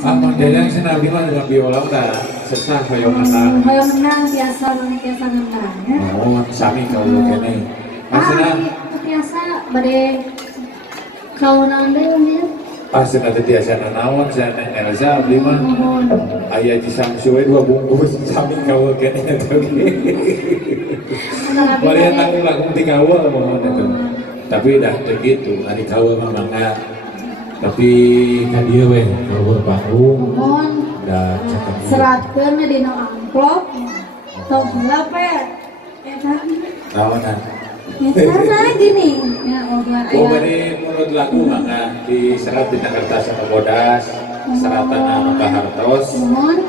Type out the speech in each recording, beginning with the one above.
Jadi sih nabi mah dengan biola udah sesah hoyong menang. Hoyong menang biasa menang ya. Oh, sami kau kene. Maksudnya biasa bade kaunan deh ya. pasti nanti biasa nanawan saya Elza beli mah ayah di Samsue 2 bungkus sami kau kene tuh. Varian aku langsung 3 awal mohon itu. Tapi dah begitu, hari kau memang enggak. Tapi kan dia weh kalau panggung dah cakap seratkeun di amplop tong gelap ya kan lawanan karena gini ya bari menurut lagu maka diserat di kertas sama bodas seratan anu kahartos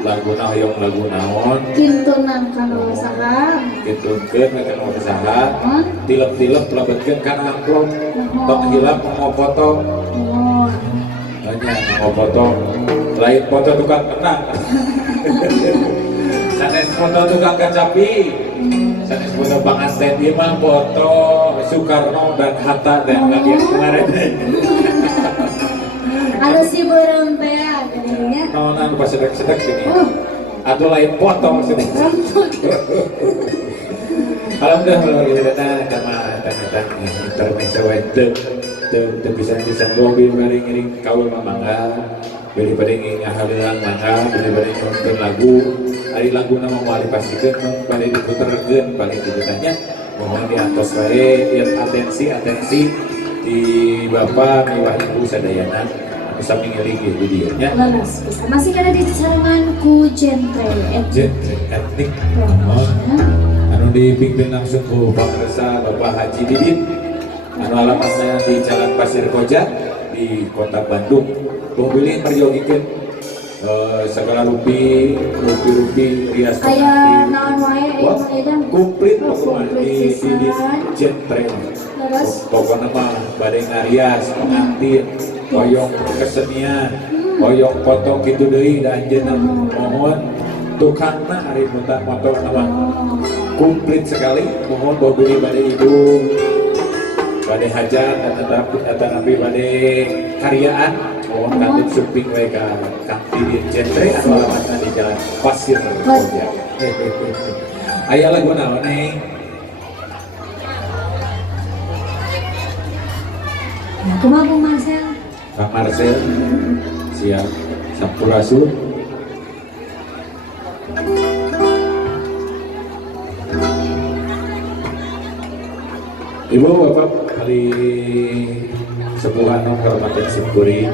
laguna hoyong lagu naon kintunan kana usaha kintunkeun kana usaha tilep-tilep lebetkeun kana amplop tong hilap mau foto banyak mau foto lain foto tukang menang sanes foto tukang kacapi sanes foto pengantin dia mah foto Soekarno dan Hatta dan lagi kemarin ada si berang teh jadinya nonan pas sedek-sedek sini atau lain foto sini alhamdulillah kita sama tanya intermezzo itu bisa bobi ngering kawul mamangga beli pada ngahalang mangga beli pada nonton lagu hari lagu nama wali pastikan pada diputerkeun paling ditanya mohon diantos wae atensi di bapak miwah ibu sadayana bisa mengiringi videonya laras masih ada di sarangan ku genre etnik anu dipimpin langsung ku Pangresa Bapak Haji Didin anu alamatnya di Jalan Pasir Koja di Kota Bandung. Pilih merjogikeun segala rupi rias aya naon wae komplit pokoknya di genre. Pokoknya mah bade ngarias pengantin, hoyong kesenian, hoyong foto kitu deui da anjeunna mohon tukangna ari muta moto nama komplit sekali mohon bobili bade ibu pada hajat atau nabi pada karyaan mohon kantun suping mereka Kang Didin genre atau alamatnya di Jalan Pasir Koja ayah lagu naon nih kumaha Bung Marcel Kang Marcel siap Sampurasun Ibu Bapak hari sepuhan kehormatan syukuri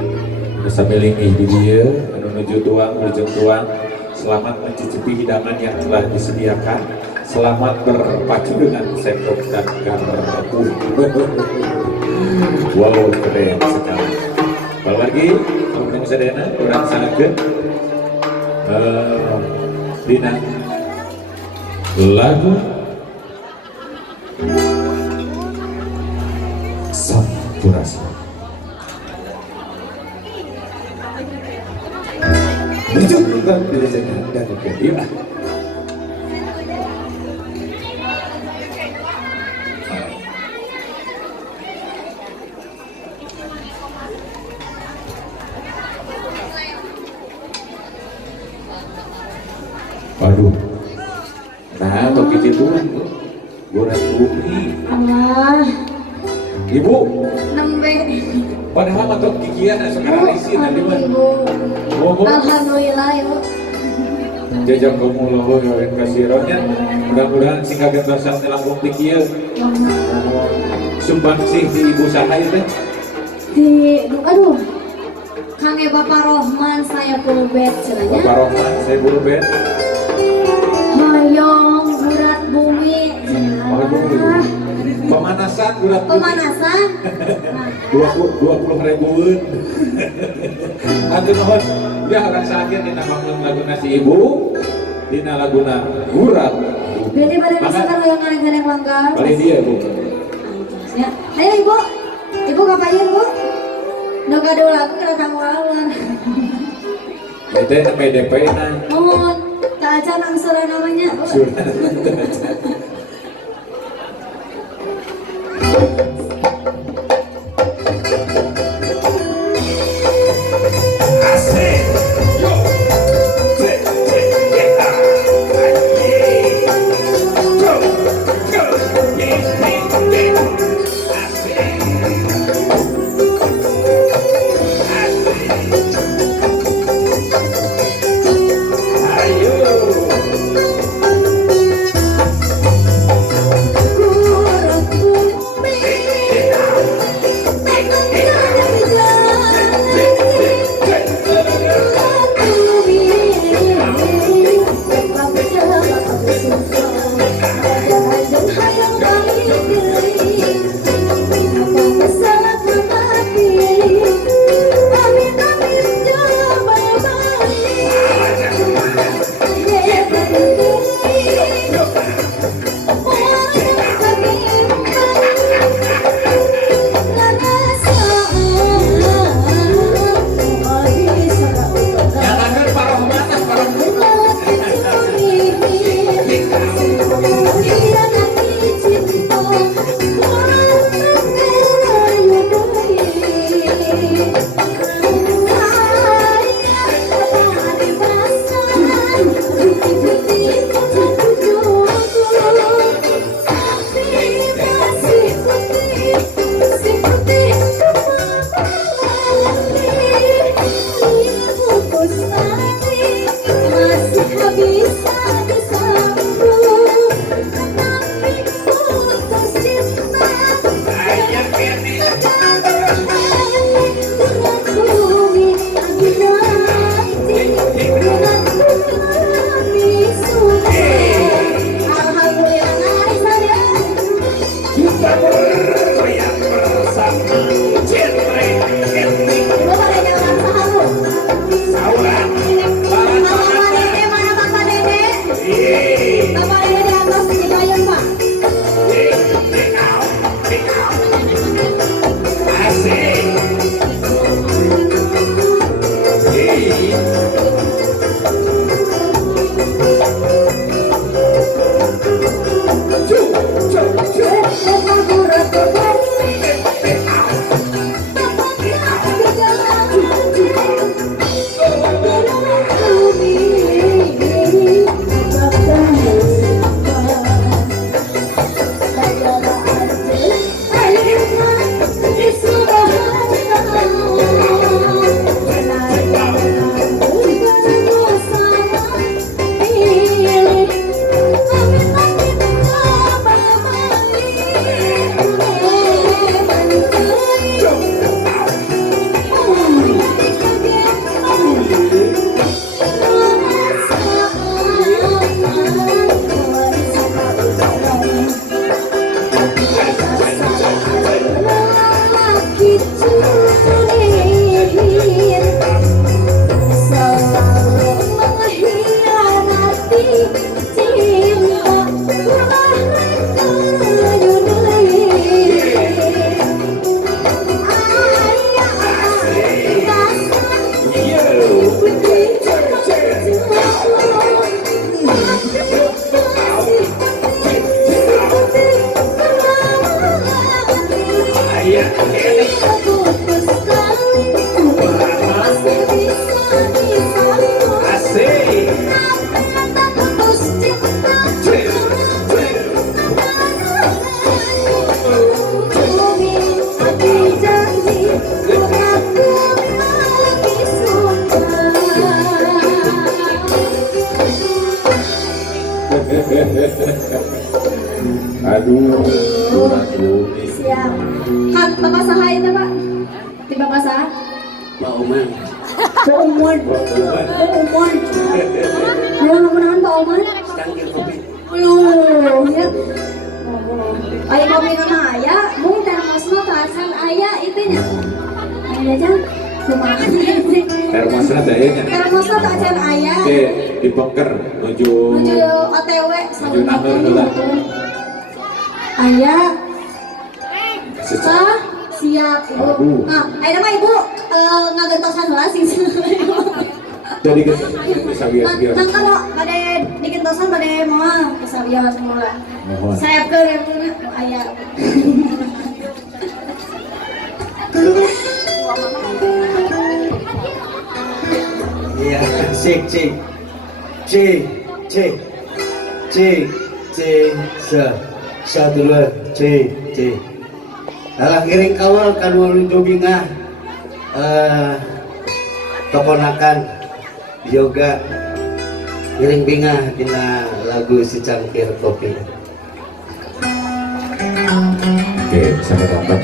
sambil ingin di dia menuju tuang selamat mencicipi hidangan yang telah disediakan selamat berpacu dengan sendok dan garpu wow keren sekali kalau lagi kamu sadena orang sangat ke Dina lagu Sampurasun. Lucu bukan biasanya dan kedua. Waduh. Nah, topi Tuhan, bulan bumi. Allah Ibu, nembe padahal matok kikian sekarang isi tadi mah. alhamdulillah yuk Jajak kamu loh yang kasironnya. Mudah-mudahan sing kaget basal nelambung kikieu. Sumbang sih di ibu saha itu. aduh Kang Bapak Rohman saya pulbet cenanya Bapak Rohman saya buru ben. hoyong berat bumi Pemanasan bulan pemanasan 20 ribuan. Aduh nuhun ya orang sakit dina maklum lagu nasi ibu dina laguna gurat. Berarti pada misalkan yang ngareng-ngareng langgar Balik dia bu. ya ayo ibu ngapain bu udah gak ada lagu kena tamu awan Itu yang PDP nah. mohon tak aja nangsura namanya Asik. Aduh, Siap. Kak, bapak saha itu pak? Di bapak saha? Pak Oman. Pak Umar. Pak Umar. Ayo mudah-mudahan Pak Umar. Cangkir kopi. Aduh, ya. Ayo kopi nama ayah, mung termosna tasan ayah itu nya. Ayo aja, kumaha sih? termosnya dayanya. Termosna tasan ayah. Oke, dibongkar menuju Menuju OTW menuju Nangor lah. Ayah, Sejak ah, siap ibu. Aduh. Nah, ayo nama ibu ngagentosan lah sih. jadi kita bisa bias-bias. Nang kamu pada digentosan pada mau bisa bias semula. Mohon. Saya ke yang punya ayah. Iya, cek cek. Cek cek. Cek cek satu dua cek cek. Alah ngiring kawal kan walu jobingah. Keponakan yoga ngiring bingah dina lagu si cangkir kopi. Oke, sampai dapat.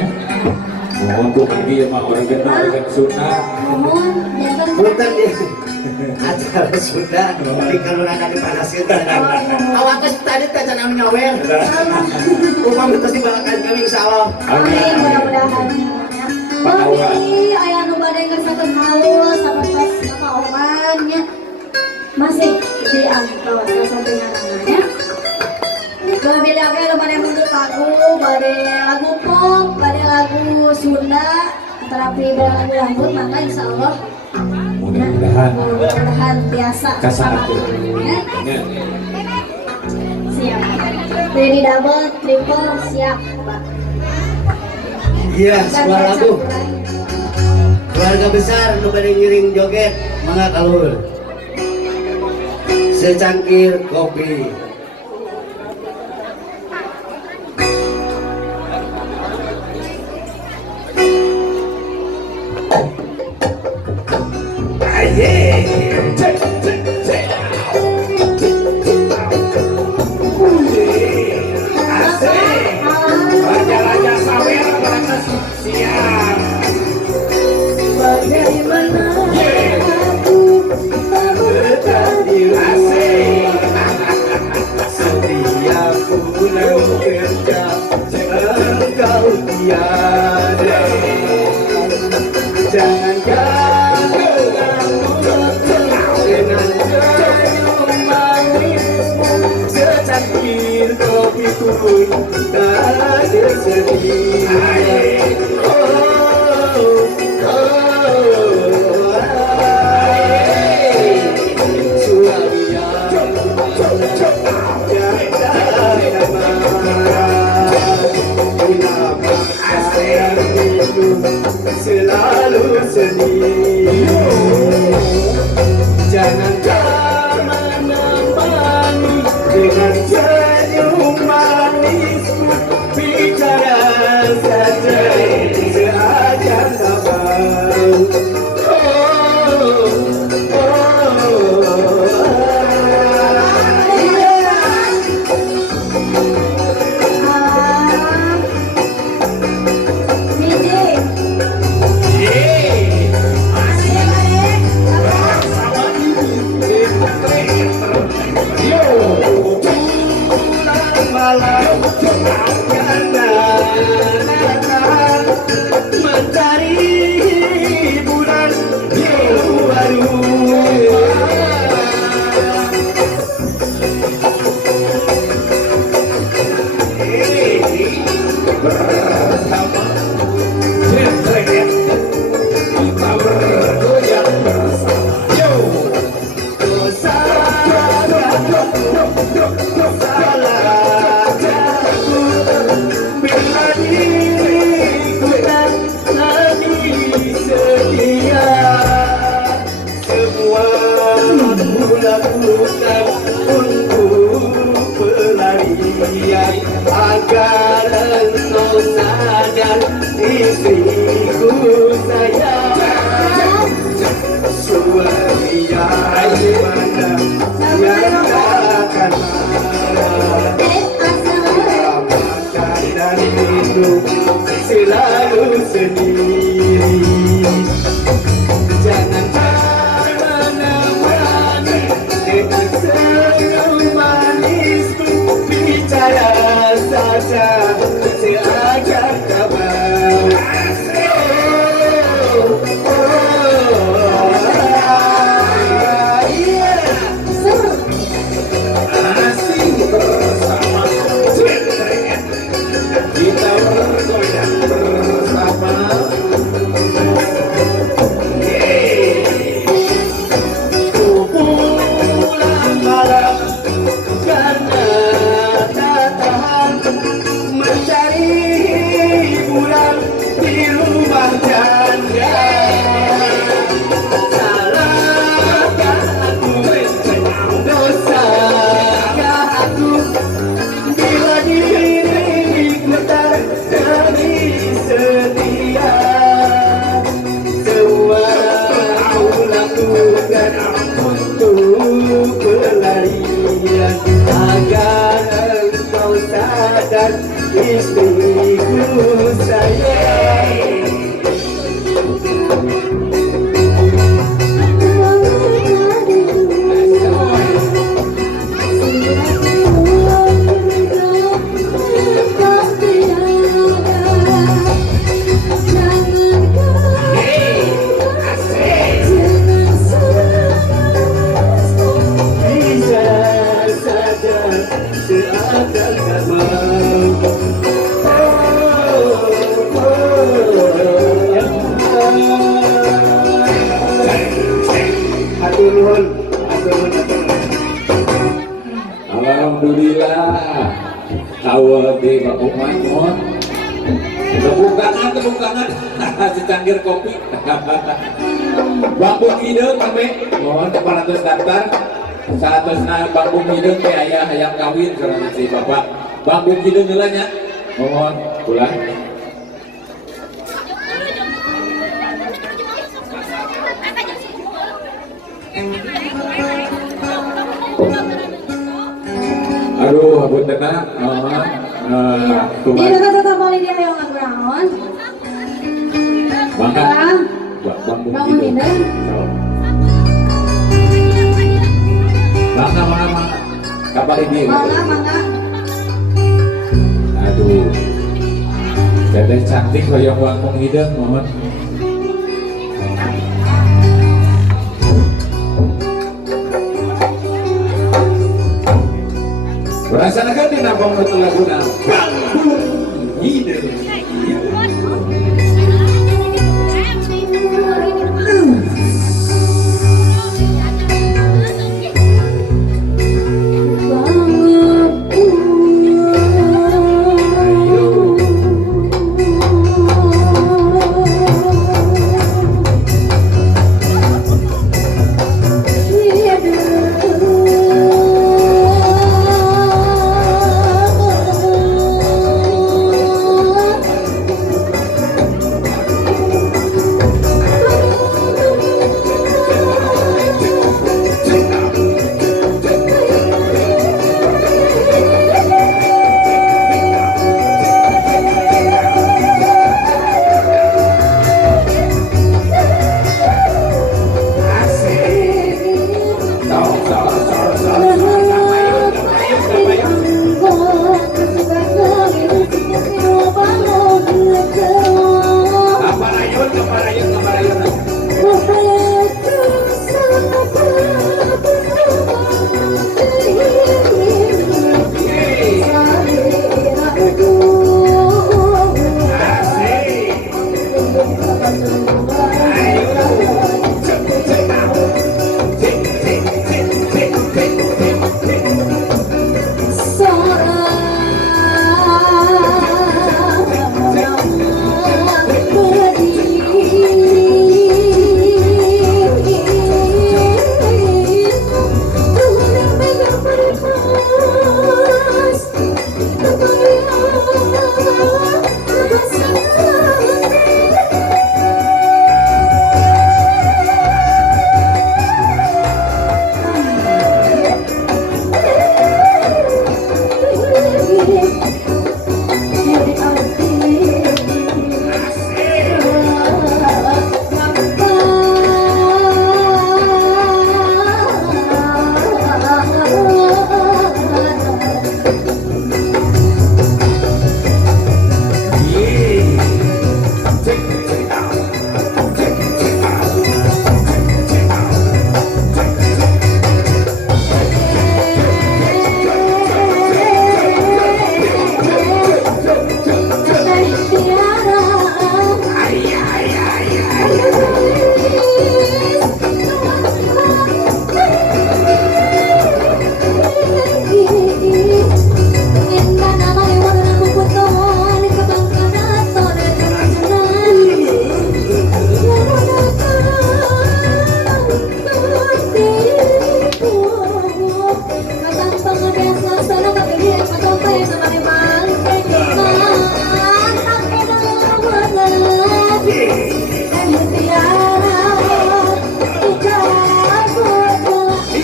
Mohon tuh lagi ya mak organ sunnah. Mohon jangan Bukan dia acara sudah tapi kalau nak dipanaskan awak tes tadi teh cenah nyawer upami tes dibalakan kami insyaallah amin mudah-mudahan. Bagi ayah nu bade ngersakeun haus sama pas sama omannya masih di kawasan sampingan namanya. Kalau beda lo pada mundur lagu, pada lagu pop, pada lagu Sunda, terapi lagu rambut, maka insya Allah mudah-mudahan biasa sama ya. Siap. Ready double, triple, siap Pak. iya sebuah lagu keluarga besar nu pada ngiring joget mangga kaluhur secangkir kopi. Raja-raja sawer berangkat siap. Bagaimana aku Asik. Setiap pulang kerja engkau tiada. Jangan kau dengan lakukan untuk pelarian agar engkau sadar istriku sayang. Suami yang mana yang akan marah, makan dan minum selalu sendiri. Jangan menemani dengan senyum manisku, bicara saja seakan kabar. Asik bersama Jentren. Kita bergoyang bersama. Pulang malam karena tak tahan mencari hiburan di rumah janda. Salahkah aku, dosakah aku bila diriku tak jadi setia. Semua aku lakukan untuk pelarian agar engkau sadar istriku sayang. Bisa saja seakan kamu. Hatur nuhun, hatur nuhun, hatur nuhun. Alhamdulillah. Awal di Bapak Mahmud. Tepuk tangan. Secangkir kopi. Bangku hidup kami. Mohon 400 daftar. Saatosna bangku hidup ke ayah hayang kawin karena si bapak. Bangku hidup nilainya. Mohon pulang. Aduh, abut tenang. Di dekat paling dia yang ngaguraon. Bangka. Bangun Bangku hidup. hidup. Bangka. Kapal ini. Mangga. Aduh. Teteh cantik hoyong bangkung hidup, mohon. Merasakan di nabang betul laguna bangkung hidup.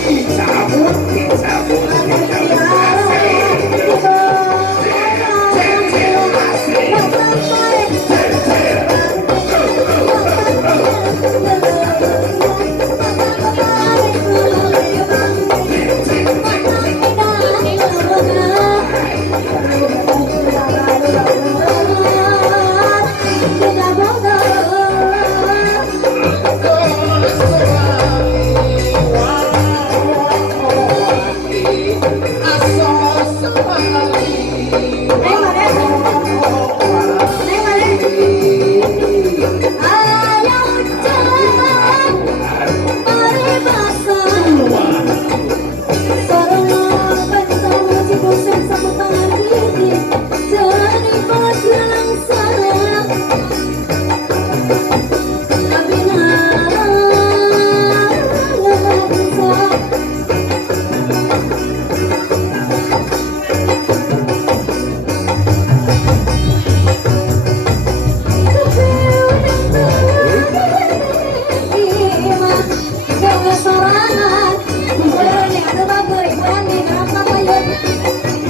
Dicabut, dicabut,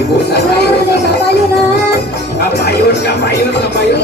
ibu sayur. Kapayun, kapayun, kapayun.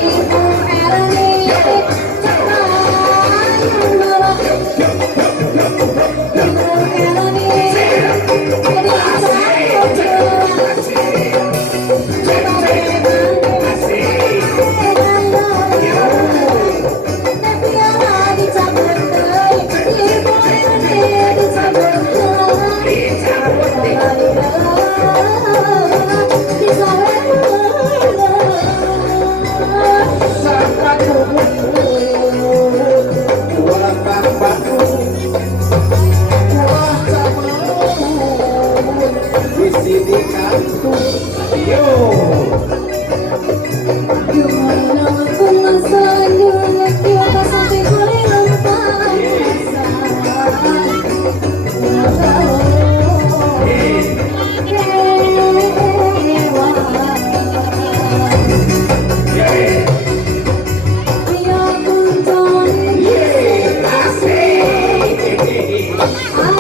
Ah